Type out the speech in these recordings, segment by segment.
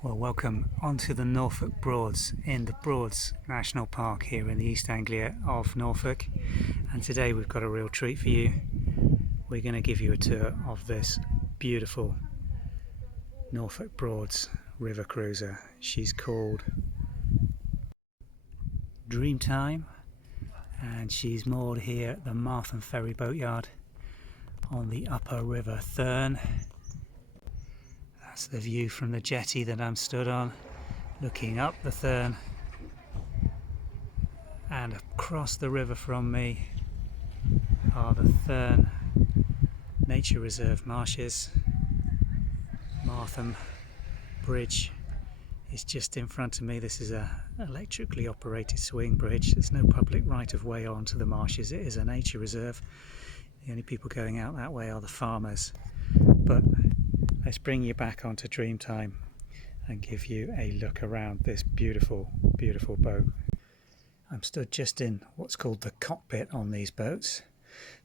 Well, welcome onto the Norfolk Broads in the Broads National Park here in the East Anglia of Norfolk, and today we've got a real treat for you. We're going to give you a tour of this beautiful Norfolk Broads river cruiser. She's called Dreamtime and she's moored here at the Martham Ferry Boat Yard on the upper river Thurne. That's the view from the jetty that I'm stood on, looking up the Thurne, and across the river from me are the Thurne Nature Reserve marshes. Martham Bridge is just in front of me. This is a electrically operated swing bridge. There's no public right of way onto the marshes. It is a nature reserve. The only people going out that way are the farmers. But let's bring you back onto Dreamtime and give you a look around this beautiful, beautiful boat. I'm stood just in what's called the cockpit on these boats.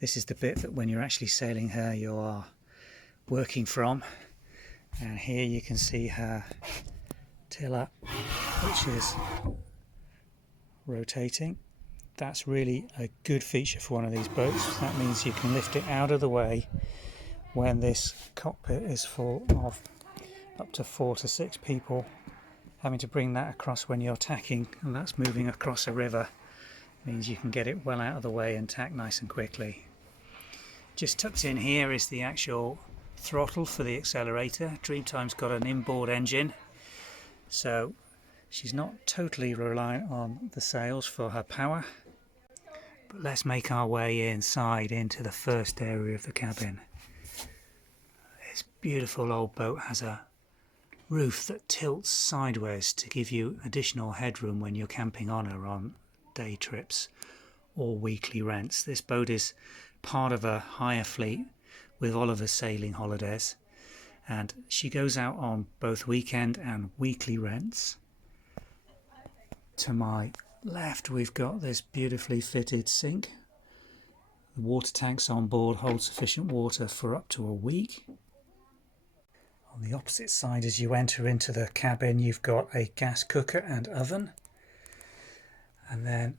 This is the bit that when you're actually sailing her you are working from. And here you can see her tiller, which is rotating. That's really a good feature for one of these boats. That means you can lift it out of the way when this cockpit is full of up to 4 to 6 people, having to bring that across when you're tacking, and that's moving across a river. Means you can get it well out of the way and tack nice and quickly. Just tucked in here is the actual throttle for the accelerator. Dreamtime's got an inboard engine, so she's not totally reliant on the sails for her power. But let's make our way inside into the first area of the cabin. This beautiful old boat has a roof that tilts sideways to give you additional headroom when you're camping on her on day trips or weekly rents. This boat is part of a hire fleet with Oliver's Sailing Holidays, and she goes out on both weekend and weekly rents. To my left we've got this beautifully fitted sink. The water tanks on board hold sufficient water for up to a week. On the opposite side, as you enter into the cabin, you've got a gas cooker and oven, and then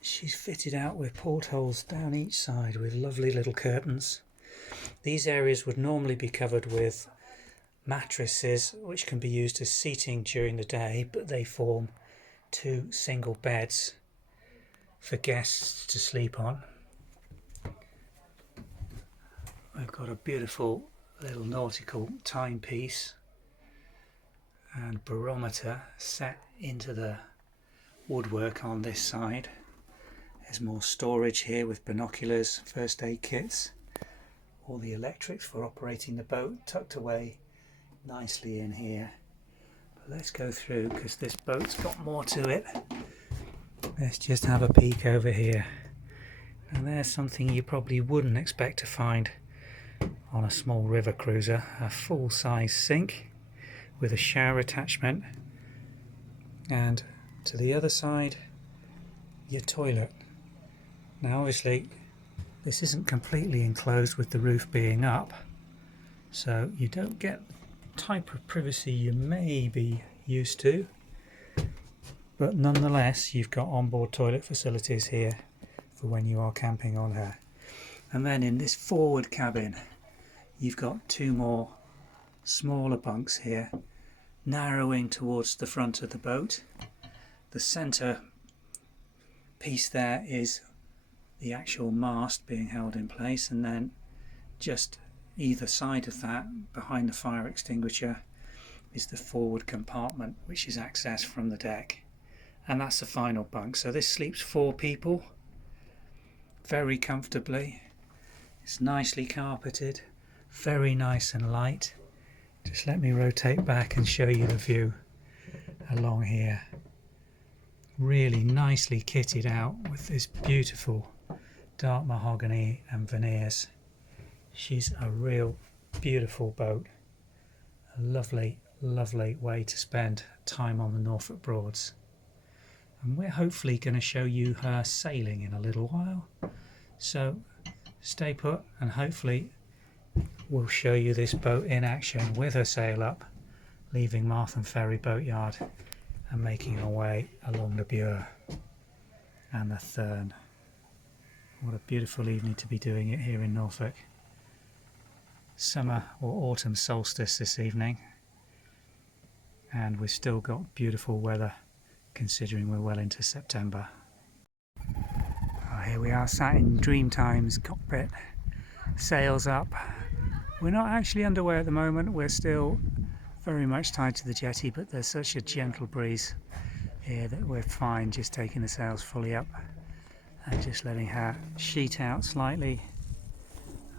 she's fitted out with portholes down each side with lovely little curtains. These areas would normally be covered with mattresses which can be used as seating during the day, but they form 2 single beds for guests to sleep on. We've got a beautiful little nautical timepiece and barometer set into the woodwork on this side. There's more storage here with binoculars, first aid kits, all the electrics for operating the boat tucked away nicely in here. But let's go through because this boat's got more to it. Let's just have a peek over here, and there's something you probably wouldn't expect to find on a small river cruiser: a full-size sink with a shower attachment, and to the other side your toilet. Now obviously this isn't completely enclosed with the roof being up, so you don't get the type of privacy you may be used to, but nonetheless you've got onboard toilet facilities here for when you are camping on her. And then in this forward cabin you've got 2 more smaller bunks here, narrowing towards the front of the boat. The centre piece there is the actual mast being held in place, and then just either side of that, behind the fire extinguisher, is the forward compartment which is accessed from the deck, and that's the final bunk. So this sleeps 4 people very comfortably. It's nicely carpeted, very nice and light. Just let me rotate back and show you the view along here. Really nicely kitted out with this beautiful dark mahogany and veneers. She's a real beautiful boat. A lovely, lovely way to spend time on the Norfolk Broads. And we're hopefully going to show you her sailing in a little while. So stay put and hopefully we'll show you this boat in action with her sail up leaving Martham Ferry Boat Yard and making our way along the Bure and the Thurne. What a beautiful evening to be doing it here in Norfolk. Summer or autumn solstice this evening, and we've still got beautiful weather considering we're well into September. Oh, here we are sat in Dreamtime's cockpit, sails up. We're not actually underway at the moment, we're still very much tied to the jetty, but there's such a gentle breeze here that we're fine just taking the sails fully up and just letting her sheet out slightly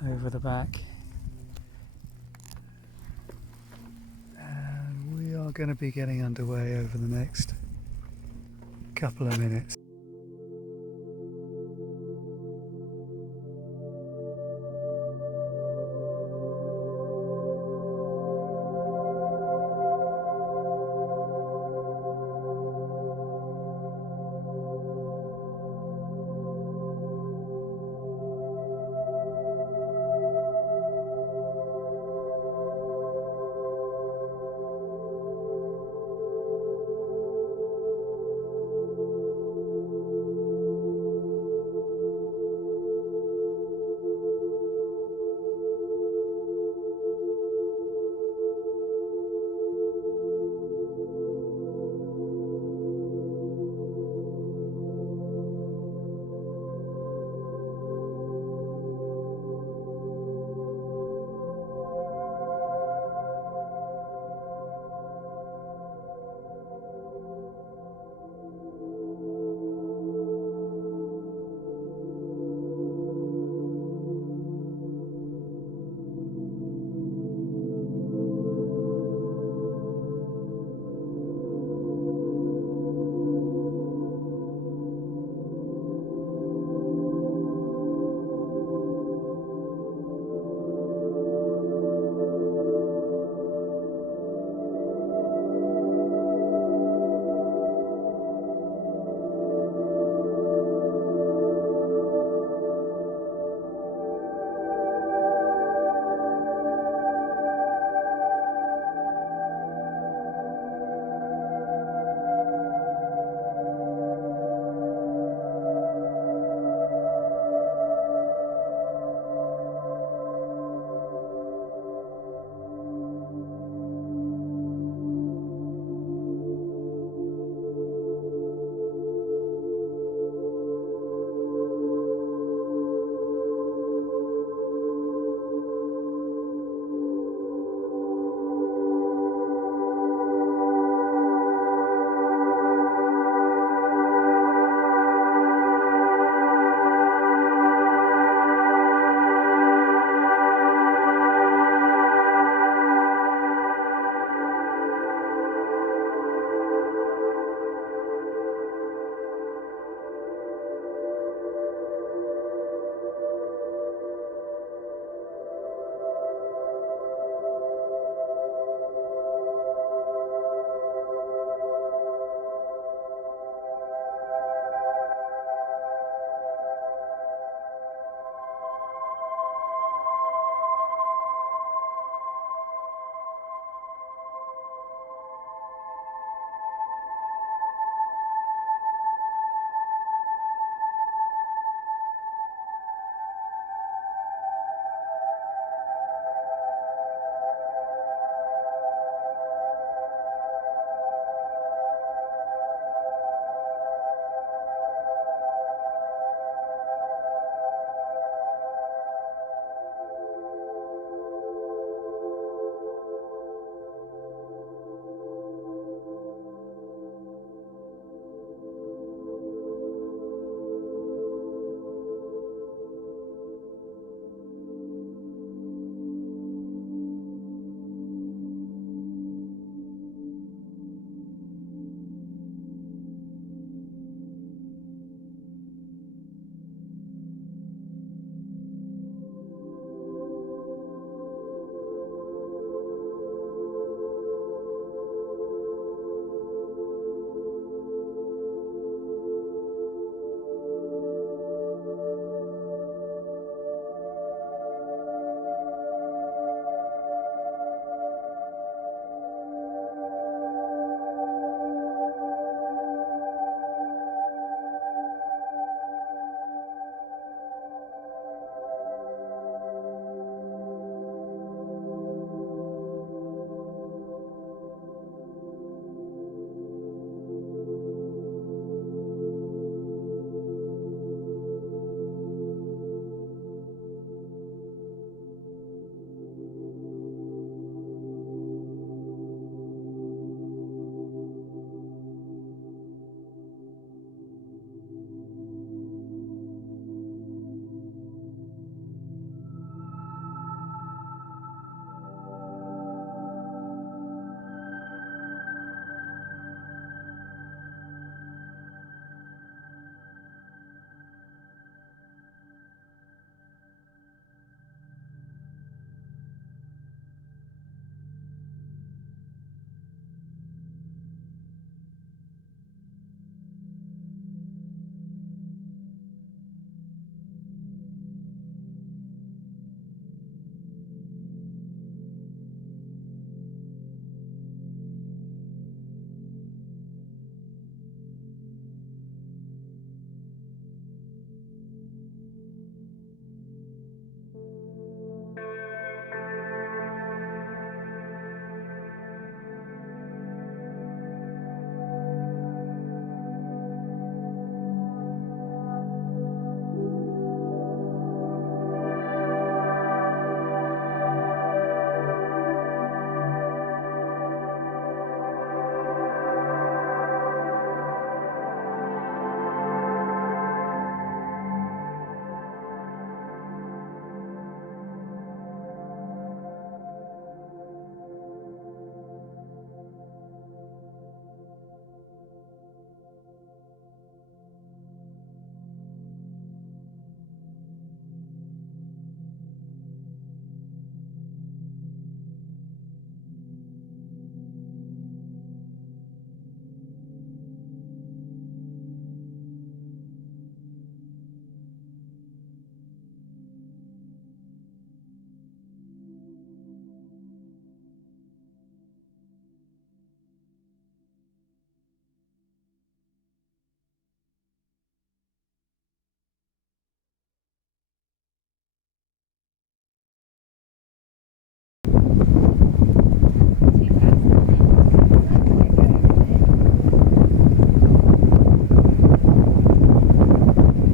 over the back. And we are going to be getting underway over the next couple of minutes.